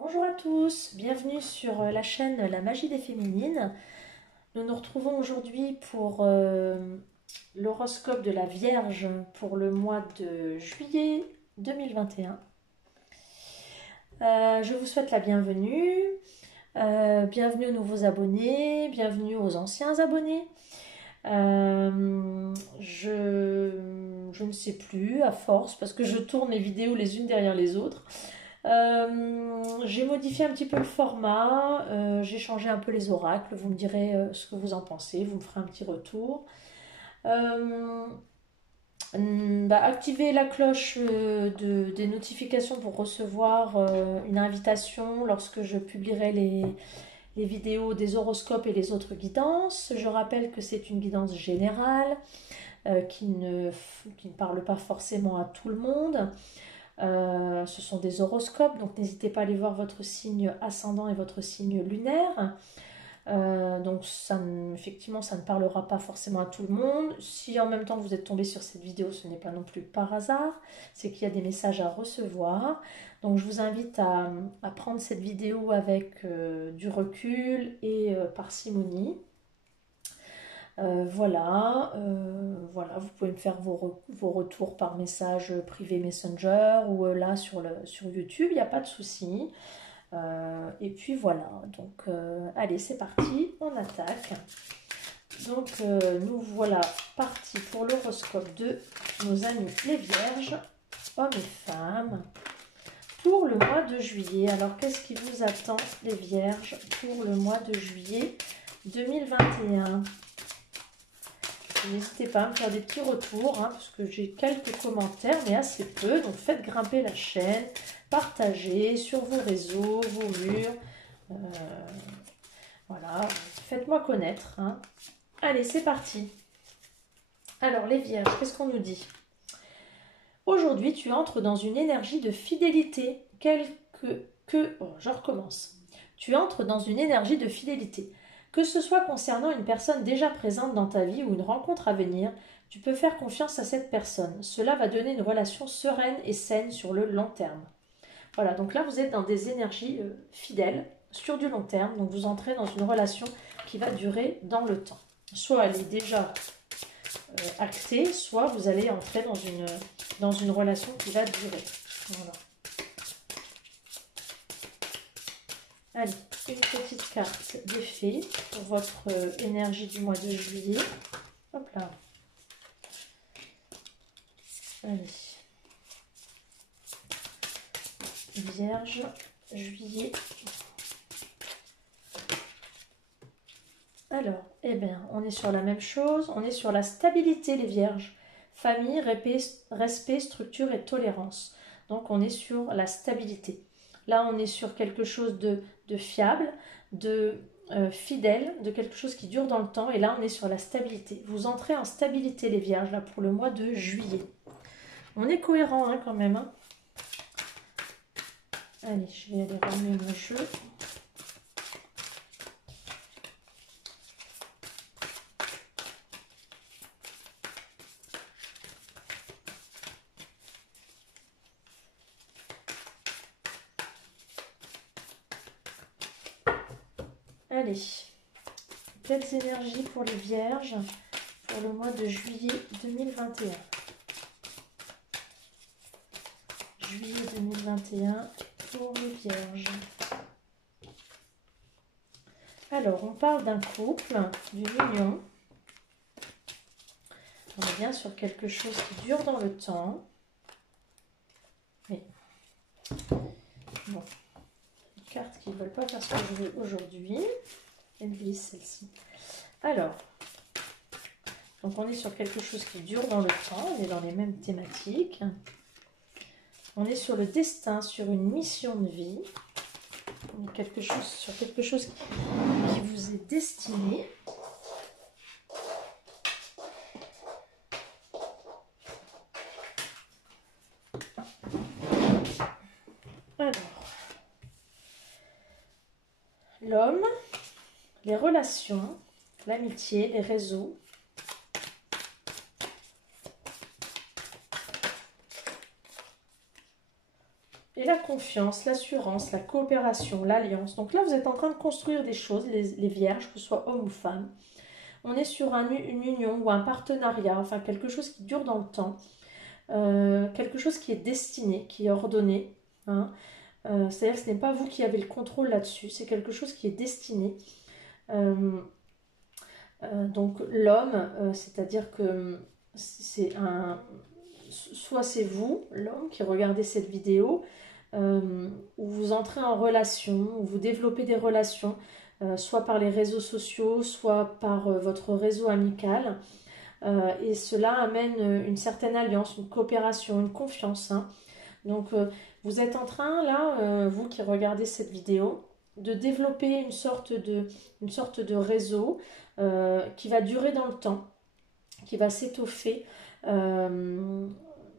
Bonjour à tous, bienvenue sur la chaîne La Magie des Féminines. Nous nous retrouvons aujourd'hui pour l'horoscope de la Vierge pour le mois de juillet 2021. Je vous souhaite la bienvenue. Bienvenue aux nouveaux abonnés, bienvenue aux anciens abonnés. Je ne sais plus à force parce que je tourne les vidéos les unes derrière les autres. J'ai modifié un petit peu le format, j'ai changé un peu les oracles, vous me direz ce que vous en pensez, vous me ferez un petit retour. Activez la cloche des notifications pour recevoir une invitation lorsque je publierai les vidéos des horoscopes et les autres guidances. Je rappelle que c'est une guidance générale qui ne parle pas forcément à tout le monde. Ce sont des horoscopes, donc n'hésitez pas à aller voir votre signe ascendant et votre signe lunaire. Donc effectivement, ça ne parlera pas forcément à tout le monde. Si en même temps vous êtes tombé sur cette vidéo, ce n'est pas non plus par hasard, c'est qu'il y a des messages à recevoir. Donc je vous invite à prendre cette vidéo avec du recul et parcimonie. Voilà, vous pouvez me faire vos retours par message privé Messenger ou là sur YouTube, il n'y a pas de souci. Et puis voilà, donc allez, c'est parti, on attaque. Donc nous voilà partis pour l'horoscope de nos amis les Vierges, hommes et femmes, pour le mois de juillet. Alors qu'est-ce qui vous attend les Vierges pour le mois de juillet 2021? N'hésitez pas à me faire des petits retours, parce que j'ai quelques commentaires, mais assez peu. Donc faites grimper la chaîne, partagez sur vos réseaux, vos murs. Voilà, faites-moi connaître. Allez, c'est parti. Alors les Vierges, qu'est-ce qu'on nous dit? Aujourd'hui, tu entres dans une énergie de fidélité. Je recommence. Tu entres dans une énergie de fidélité. Que ce soit concernant une personne déjà présente dans ta vie ou une rencontre à venir, tu peux faire confiance à cette personne. Cela va donner une relation sereine et saine sur le long terme. Voilà, donc là vous êtes dans des énergies fidèles sur du long terme, donc vous entrez dans une relation qui va durer dans le temps. Soit elle est déjà actée, soit vous allez entrer dans une relation qui va durer. Voilà. Allez, une petite carte des fées pour votre énergie du mois de juillet. Hop là. Allez. Vierge, juillet. Alors, eh bien, on est sur la même chose. On est sur la stabilité, les Vierges. Famille, respect, structure et tolérance. Donc, on est sur la stabilité. Là, on est sur quelque chose de fiable, de fidèle, de quelque chose qui dure dans le temps. Et là, on est sur la stabilité. Vous entrez en stabilité, les Vierges, là, pour le mois de juillet. On est cohérent, quand même. Allez, je vais aller ramener mon jeu. Allez, quelles énergies pour les Vierges pour le mois de juillet 2021. Juillet 2021 pour les Vierges. Alors, on parle d'un couple, d'une union. On est bien sur quelque chose qui dure dans le temps. Mais, bon, les cartes qui ne veulent pas faire ce que je veux aujourd'hui. Elle glisse celle-ci. Alors, donc on est sur quelque chose qui dure dans le temps. On est dans les mêmes thématiques. On est sur le destin, sur une mission de vie. On est sur quelque chose qui vous est destiné. Alors, l'homme, les relations, l'amitié, les réseaux. Et la confiance, l'assurance, la coopération, l'alliance. Donc là, vous êtes en train de construire des choses, les vierges, que ce soit homme ou femme. On est sur une union ou un partenariat, enfin quelque chose qui dure dans le temps, quelque chose qui est destiné, qui est ordonné. Hein. C'est-à-dire que ce n'est pas vous qui avez le contrôle là-dessus, c'est quelque chose qui est destiné. Donc l'homme, c'est-à-dire que c'est soit c'est vous, l'homme, qui regardez cette vidéo, où vous entrez en relation, où vous développez des relations, soit par les réseaux sociaux, soit par votre réseau amical. Et cela amène une certaine alliance, une coopération, une confiance. Hein. Donc vous êtes en train, là, vous qui regardez cette vidéo, de développer une sorte de réseau qui va durer dans le temps, qui va s'étoffer.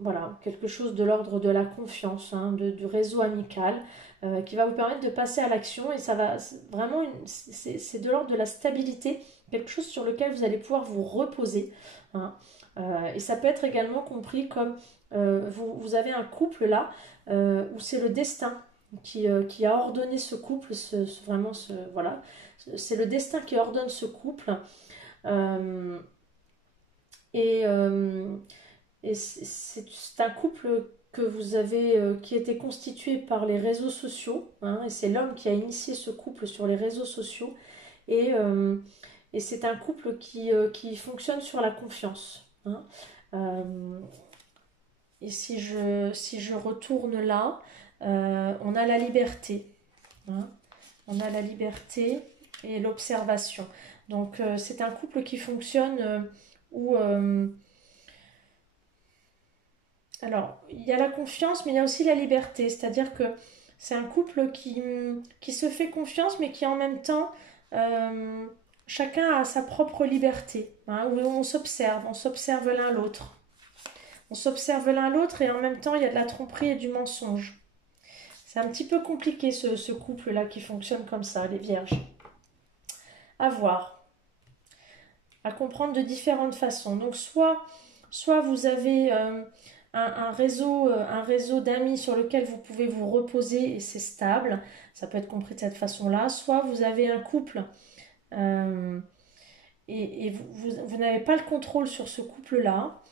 Voilà, quelque chose de l'ordre de la confiance, hein, du réseau amical, qui va vous permettre de passer à l'action, et ça va vraiment, c'est de l'ordre de la stabilité, quelque chose sur lequel vous allez pouvoir vous reposer. Hein. Et ça peut être également compris comme vous avez un couple là, où c'est le destin qui a ordonné ce couple, voilà, c'est le destin qui ordonne ce couple. Et c'est un couple que vous avez, qui était constitué par les réseaux sociaux, hein, et c'est l'homme qui a initié ce couple sur les réseaux sociaux, et c'est un couple qui fonctionne sur la confiance. Hein. Et si je retourne là, on a la liberté. Hein. On a la liberté et l'observation. Donc c'est un couple qui fonctionne où... alors, il y a la confiance, mais il y a aussi la liberté. C'est-à-dire que c'est un couple qui se fait confiance, mais qui en même temps, chacun a sa propre liberté. Hein, où on s'observe l'un l'autre. On s'observe l'un l'autre et en même temps, il y a de la tromperie et du mensonge. C'est un petit peu compliqué ce couple-là qui fonctionne comme ça, les vierges. À voir. À comprendre de différentes façons. Donc, soit vous avez... un réseau d'amis sur lequel vous pouvez vous reposer et c'est stable, ça peut être compris de cette façon-là, soit vous avez un couple et vous n'avez pas le contrôle sur ce couple-là,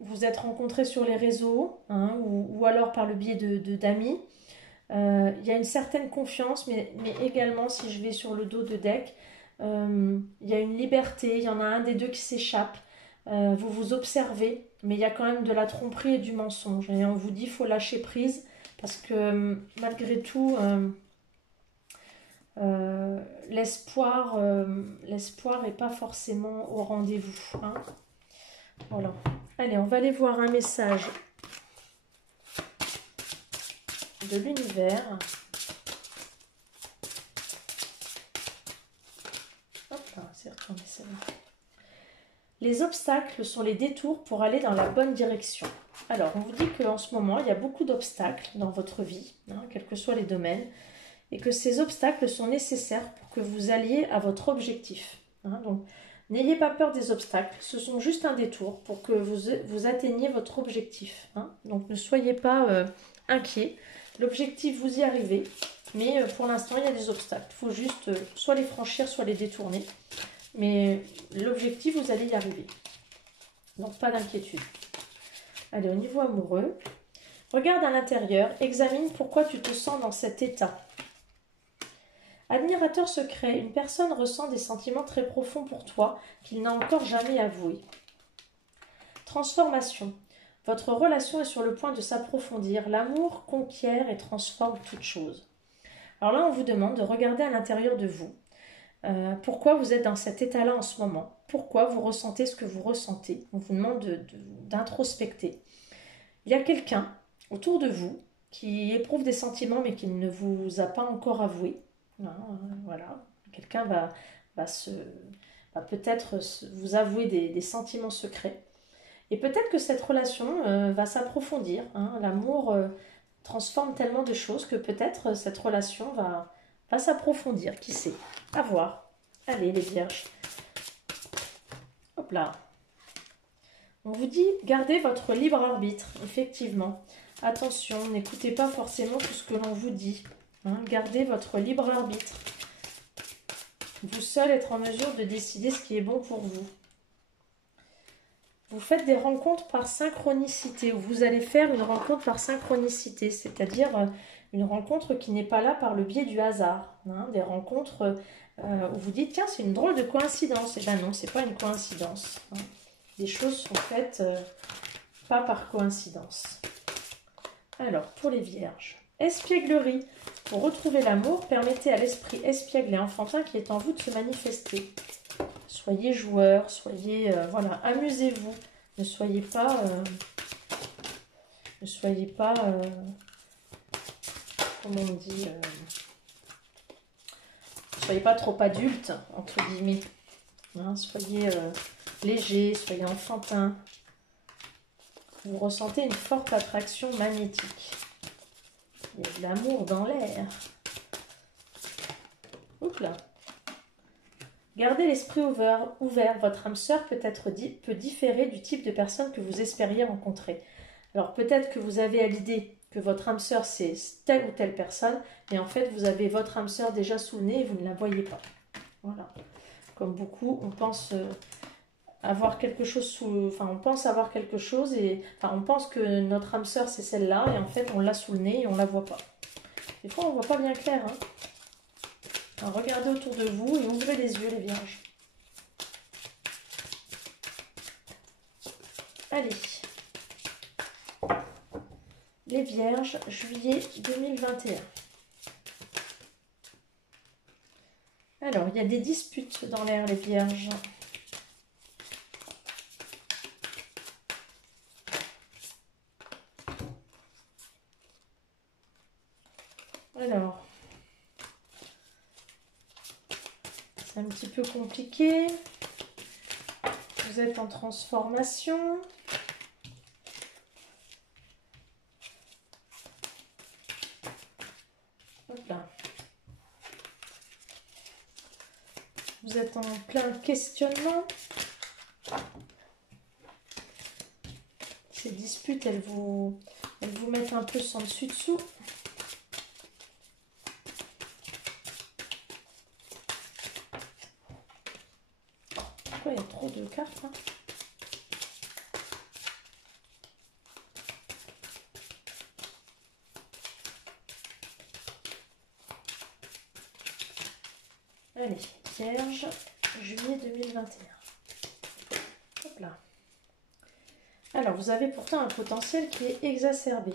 vous êtes rencontrés sur les réseaux, hein, ou alors par le biais d'amis. Il y a une certaine confiance, mais également, si je vais sur le dos de deck, il y a une liberté, il y en a un des deux qui s'échappe. Vous vous observez, mais il y a quand même de la tromperie et du mensonge. Et on vous dit qu'il faut lâcher prise, parce que malgré tout, l'espoir n'est pas forcément au rendez-vous. Hein. Voilà. Allez, on va aller voir un message de l'univers. Hop là, c'est retourné celle-là. Les obstacles sont les détours pour aller dans la bonne direction. Alors, on vous dit qu'en ce moment, il y a beaucoup d'obstacles dans votre vie, hein, quels que soient les domaines, et que ces obstacles sont nécessaires pour que vous alliez à votre objectif. Hein. Donc, n'ayez pas peur des obstacles, ce sont juste un détour pour que vous atteigniez votre objectif. Hein. Donc, ne soyez pas inquiets. L'objectif, vous y arrivez, mais pour l'instant, il y a des obstacles. Il faut juste soit les franchir, soit les détourner. Mais l'objectif, vous allez y arriver. Donc, pas d'inquiétude. Allez, au niveau amoureux, regarde à l'intérieur, examine pourquoi tu te sens dans cet état. Admirateur secret, une personne ressent des sentiments très profonds pour toi qu'il n'a encore jamais avoués. Transformation. Votre relation est sur le point de s'approfondir. L'amour conquiert et transforme toute chose. Alors là, on vous demande de regarder à l'intérieur de vous. Pourquoi vous êtes dans cet état-là en ce moment? Pourquoi vous ressentez ce que vous ressentez? On vous demande d'introspecter. Il y a quelqu'un autour de vous qui éprouve des sentiments mais qui ne vous a pas encore avoué. Voilà. Quelqu'un va peut-être vous avouer des sentiments secrets. Et peut-être que cette relation va s'approfondir. Hein. L'amour transforme tellement de choses que peut-être cette relation va s'approfondir. Qui sait? À voir. Allez, les vierges. Hop là. On vous dit, gardez votre libre arbitre, effectivement. Attention, n'écoutez pas forcément tout ce que l'on vous dit. Hein. Gardez votre libre arbitre. Vous seul être en mesure de décider ce qui est bon pour vous. Vous faites des rencontres par synchronicité, ou vous allez faire une rencontre par synchronicité, c'est-à-dire une rencontre qui n'est pas là par le biais du hasard. Hein. Des rencontres où vous dites, tiens, c'est une drôle de coïncidence. Eh bien non, c'est pas une coïncidence. Hein. Les choses sont faites pas par coïncidence. Alors, pour les vierges, espièglerie. Pour retrouver l'amour, permettez à l'esprit espiègle et enfantin qui est en vous de se manifester. Soyez joueurs, soyez, voilà, amusez-vous. Ne soyez pas, comment on dit, ne soyez pas trop adulte, entre guillemets. Hein, soyez léger, soyez enfantin. Vous ressentez une forte attraction magnétique. Il y a de l'amour dans l'air. Oups là. Gardez l'esprit ouvert. Votre âme sœur peut différer du type de personne que vous espériez rencontrer. Alors peut-être que vous avez à l'idée que votre âme sœur c'est telle ou telle personne, mais en fait vous avez votre âme sœur déjà sous le nez et vous ne la voyez pas. Voilà. Comme beaucoup, on pense avoir quelque chose on pense avoir quelque chose et on pense que notre âme sœur c'est celle-là et en fait on l'a sous le nez et on la voit pas. Des fois on voit pas bien clair. Hein. Alors, regardez autour de vous et ouvrez les yeux les vierges. Allez. Les vierges, juillet 2021. Alors, il y a des disputes dans l'air, les vierges. Alors, c'est un petit peu compliqué. Vous êtes en transformation. Hop là. Vous êtes en plein questionnement. Ces disputes, elles vous mettent un peu sans dessus-dessous. Pourquoi il y a trop de cartes hein. Allez, Vierge, juillet 2021. Hop là. Alors, vous avez pourtant un potentiel qui est exacerbé.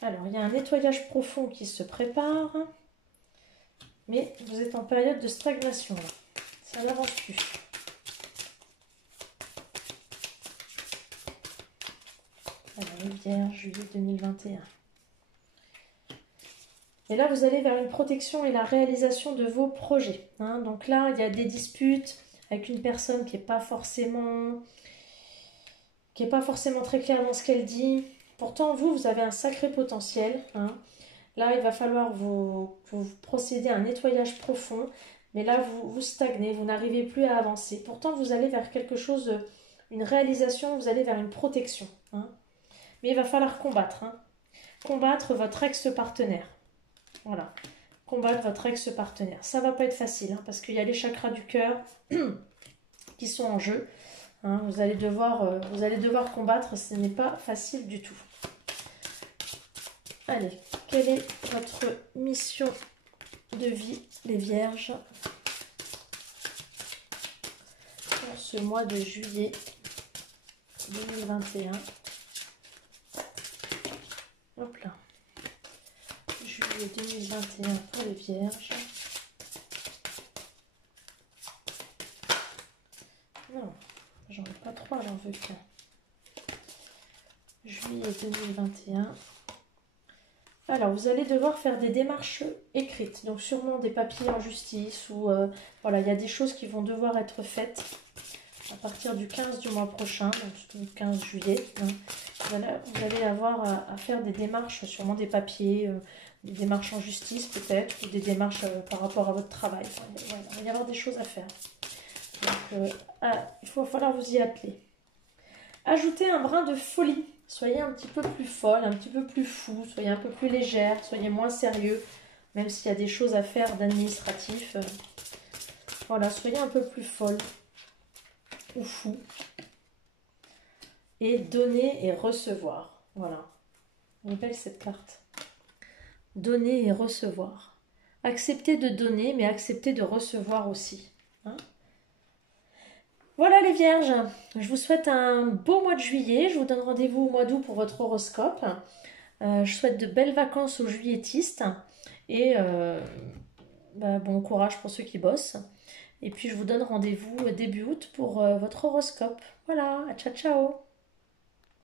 Alors, il y a un nettoyage profond qui se prépare. Mais vous êtes en période de stagnation. Là. Ça n'avance plus. Alors, Vierge, juillet 2021. Et là, vous allez vers une protection et la réalisation de vos projets. Hein. Donc là, il y a des disputes avec une personne qui n'est pas forcément très claire dans ce qu'elle dit. Pourtant, vous avez un sacré potentiel. Hein. Là, il va falloir que vous procédez à un nettoyage profond. Mais là, vous stagnez, vous n'arrivez plus à avancer. Pourtant, vous allez vers quelque chose, une réalisation, vous allez vers une protection. Hein. Mais il va falloir combattre. Hein. Combattre votre ex-partenaire. Voilà, combattre votre ex-partenaire. Ça va pas être facile, hein, parce qu'il y a les chakras du cœur qui sont en jeu. Hein, vous allez devoir combattre, ce n'est pas facile du tout. Allez, quelle est votre mission de vie, les vierges, pour ce mois de juillet 2021? Hop là. Juillet 2021 pour les vierges. Non, j'en ai pas trois, j'en veux qu'un. Juillet 2021. Alors, vous allez devoir faire des démarches écrites, donc sûrement des papiers en justice ou voilà, il y a des choses qui vont devoir être faites à partir du 15 du mois prochain, donc le 15 juillet. Hein. Vous allez avoir à faire des démarches, sûrement des papiers, des démarches en justice peut-être, ou des démarches par rapport à votre travail. Enfin, voilà, il va y avoir des choses à faire. Donc, il va falloir vous y atteler. Ajoutez un brin de folie Soyez un petit peu plus folle, un petit peu plus fou, soyez un peu plus légère, soyez moins sérieux, même s'il y a des choses à faire d'administratif. Voilà, soyez un peu plus folle ou fou. Et donner et recevoir. Voilà. Elle est belle cette carte. Donner et recevoir. Acceptez de donner, mais acceptez de recevoir aussi. Hein? Voilà les vierges, je vous souhaite un beau mois de juillet. Je vous donne rendez-vous au mois d'août pour votre horoscope. Je souhaite de belles vacances aux juilletistes. Et bon courage pour ceux qui bossent. Et puis je vous donne rendez-vous début août pour votre horoscope. Voilà, ciao ciao.